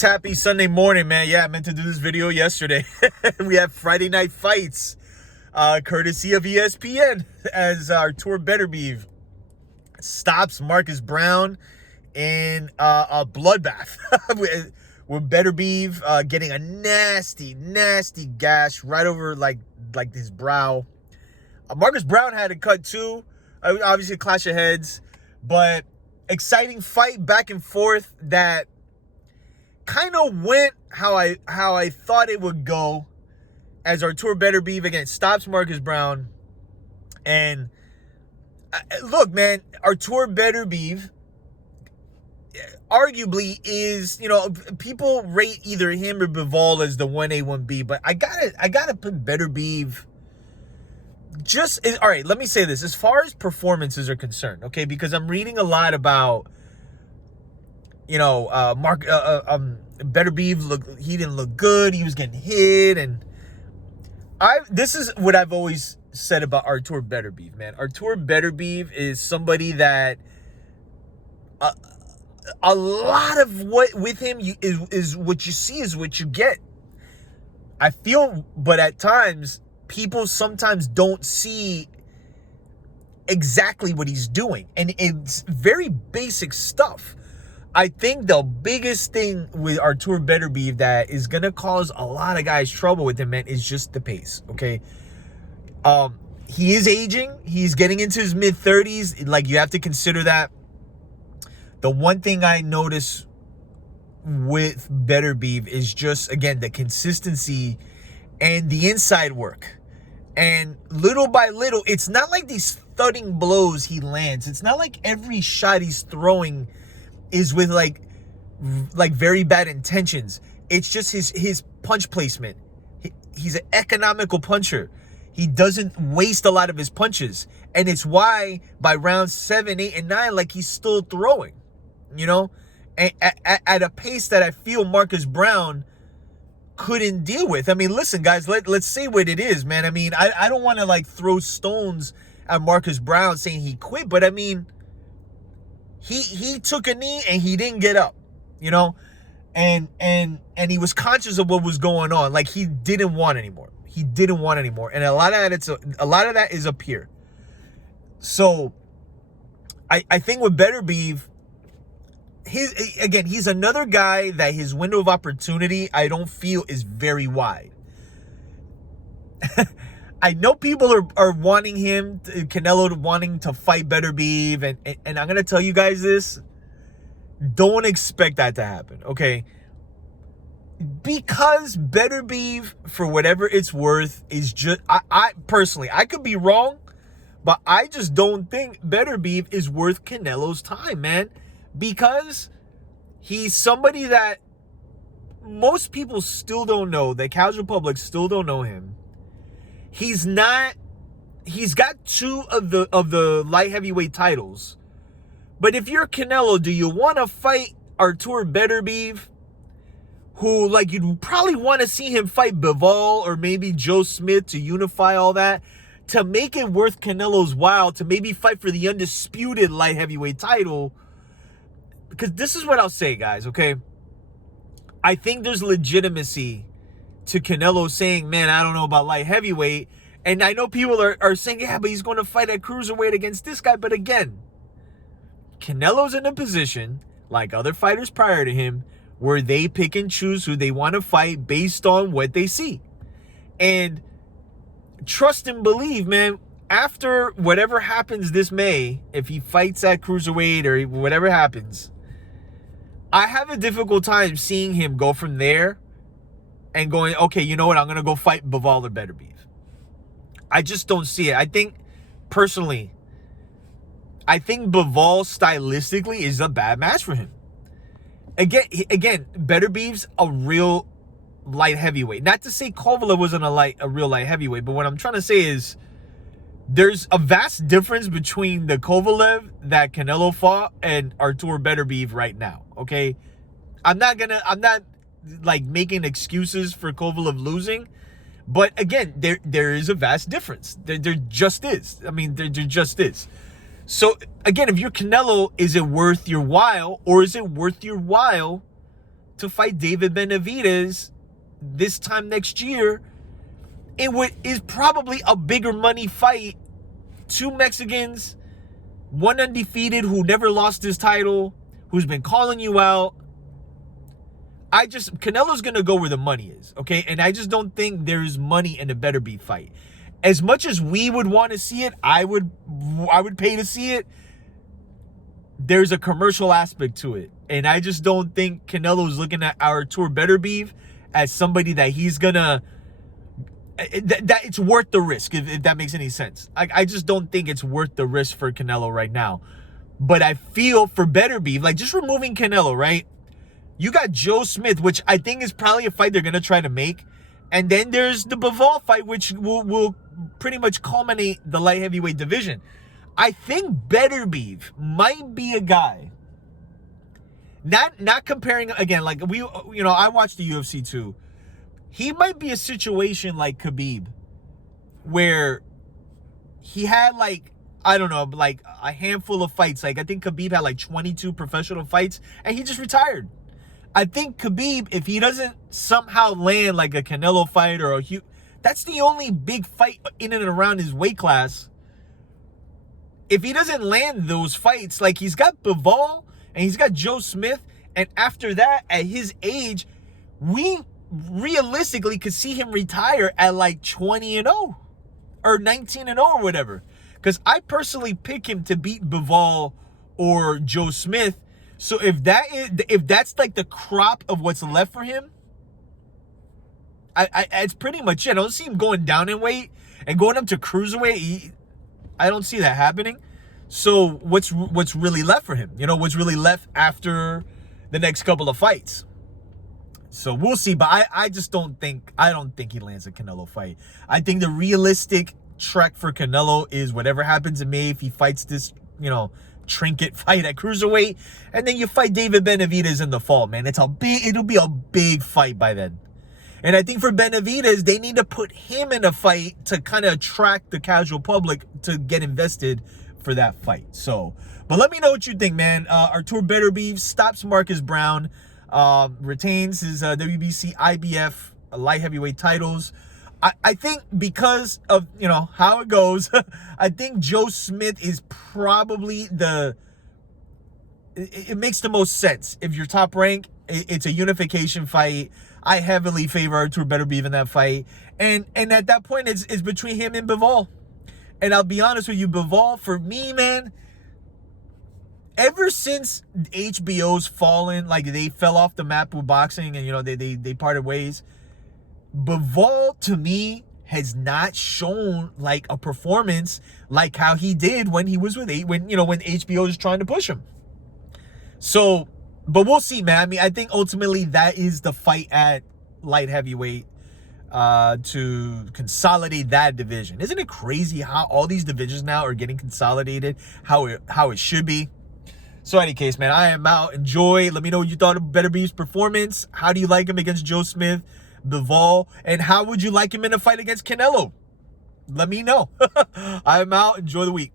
Thanks. Happy Sunday morning, man. Yeah, I meant to do this video yesterday. We have Friday night fights, courtesy of ESPN, as Artur Beterbiev stops Marcus Brown in a bloodbath with Beterbiev getting a nasty gash right over like his brow. Marcus Brown had a cut too. Obviously, a clash of heads, but exciting fight back and forth that kind of went how I thought it would go, as Artur Beterbiev again stops Marcus Brown. And look, man, Artur Beterbiev arguably is, people rate either him or Bivol as the 1A, 1B, but I gotta put Beterbiev just, all right, let me say this, as far as performances are concerned, okay, because I'm reading a lot about, Beterbiev he didn't look good, he was getting hit, and this is what I've always said about Artur Beterbiev, man. Artur Beterbiev is somebody that a lot of what with him is what you see is what you get. I feel, but at times people sometimes don't see exactly what he's doing, and it's very basic stuff. I think the biggest thing with Artur Beterbiev that is going to cause a lot of guys trouble with him, man, is just the pace, okay? He is aging. He's getting into his mid-30s. Like, you have to consider that. The one thing I notice with Beterbiev is just, again, the consistency and the inside work. And little by little, it's not like these thudding blows he lands. It's not like every shot he's throwing is with like very bad intentions. It's just his punch placement. He's an economical puncher. He doesn't waste a lot of his punches, and it's why by rounds 7, 8, and 9, like, he's still throwing, and at a pace that I feel Marcus Brown couldn't deal with. I mean, listen, guys, let's say what it is, man. I mean, I don't want to like throw stones at Marcus Brown saying he quit, but I mean, he took a knee and he didn't get up, and he was conscious of what was going on. Like, he didn't want anymore. And a lot of that is up here. So I think with Beterbiev, he's another guy that his window of opportunity, I don't feel, is very wide. I know people are wanting Canelo wanting to fight Beterbiev, and I'm going to tell you guys this. Don't expect that to happen, okay? Because Beterbiev, for whatever it's worth, is just, I personally, I could be wrong, but I just don't think Beterbiev is worth Canelo's time, man. Because he's somebody that most people still don't know, the casual public still don't know him. He's got 2 of the light heavyweight titles. But if you're Canelo, do you want to fight Artur Beterbiev, who, like, you'd probably want to see him fight Bivol or maybe Joe Smith to unify all that, to make it worth Canelo's while to maybe fight for the undisputed light heavyweight title? Because this is what I'll say, guys, okay? I think there's legitimacy to Canelo saying, man, I don't know about light heavyweight. And I know people are saying, yeah, but he's going to fight at cruiserweight against this guy. But again, Canelo's in a position, like other fighters prior to him, where they pick and choose who they want to fight based on what they see. And trust and believe, man, after whatever happens this May, if he fights at cruiserweight or whatever happens, I have a difficult time seeing him go from there and going, okay, you know what, I'm going to go fight Bivol or Beterbiev. I just don't see it. I think, personally, Bivol stylistically is a bad match for him. Again, Beterbiev's a real light heavyweight. Not to say Kovalev wasn't a real light heavyweight, but what I'm trying to say is there's a vast difference between the Kovalev that Canelo fought and Artur Beterbiev right now, okay? I'm not like making excuses for Kovalev losing, but again, there is a vast difference. There just is. I mean, there just is. So again, if you're Canelo, is it worth your while, or is it worth your while to fight David Benavidez this time next year, is probably a bigger money fight. Two Mexicans, one undefeated who never lost his title, who's been calling you out. Canelo's going to go where the money is, okay? And I just don't think there's money in a Beterbiev fight. As much as we would want to see it, I would pay to see it. There's a commercial aspect to it. And I just don't think Canelo's looking at Artur Beterbiev as somebody that he's going to... that it's worth the risk, if that makes any sense. I just don't think it's worth the risk for Canelo right now. But I feel for Beterbiev, like just removing Canelo, right? You got Joe Smith, which I think is probably a fight they're going to try to make. And then there's the Bivol fight, which will pretty much culminate the light heavyweight division. I think Beterbiev might be a guy. Not comparing, again, like I watched the UFC too. He might be a situation like Khabib, where he had like, I don't know, like a handful of fights. Like I think Khabib had like 22 professional fights and he just retired. I think Khabib, if he doesn't somehow land like a Canelo fight or that's the only big fight in and around his weight class. If he doesn't land those fights, like he's got Bivol and he's got Joe Smith, and after that, at his age, we realistically could see him retire at like 20-0 or 19-0 or whatever. Because I personally pick him to beat Bivol or Joe Smith. So if that's like the crop of what's left for him, it's pretty much it. I don't see him going down in weight and going up to cruiserweight. I don't see that happening. So what's really left for him? What's really left after the next couple of fights? So we'll see. But I don't think he lands a Canelo fight. I think the realistic track for Canelo is whatever happens in May if he fights this, trinket fight at cruiserweight, and then you fight David Benavidez in the fall, man. It'll be a big fight by then. And I think for Benavidez, they need to put him in a fight to kind of attract the casual public to get invested for that fight. So, but let me know what you think, man. Artur Beterbiev stops Marcus Brown, retains his WBC, IBF light heavyweight titles. I think because of, how it goes, I think Joe Smith is probably it makes the most sense. If you're top rank, it's a unification fight. I heavily favor Artur Beterbiev in that fight. And at that point, it's between him and Bivol. And I'll be honest with you, Bivol, for me, man, ever since HBO's fallen, like they fell off the map with boxing and, they parted ways, Bivol, to me, has not shown like a performance like how he did when he was when HBO was trying to push him. So, but we'll see, man. I mean, I think ultimately that is the fight at light heavyweight to consolidate that division. Isn't it crazy how all these divisions now are getting consolidated, how it should be? So, any case, man, I am out. Enjoy. Let me know what you thought of Beterbiev's performance. How do you like him against Joe Smith, Bivol, and how would you like him in a fight against Canelo? Let me know. I'm out. Enjoy the week.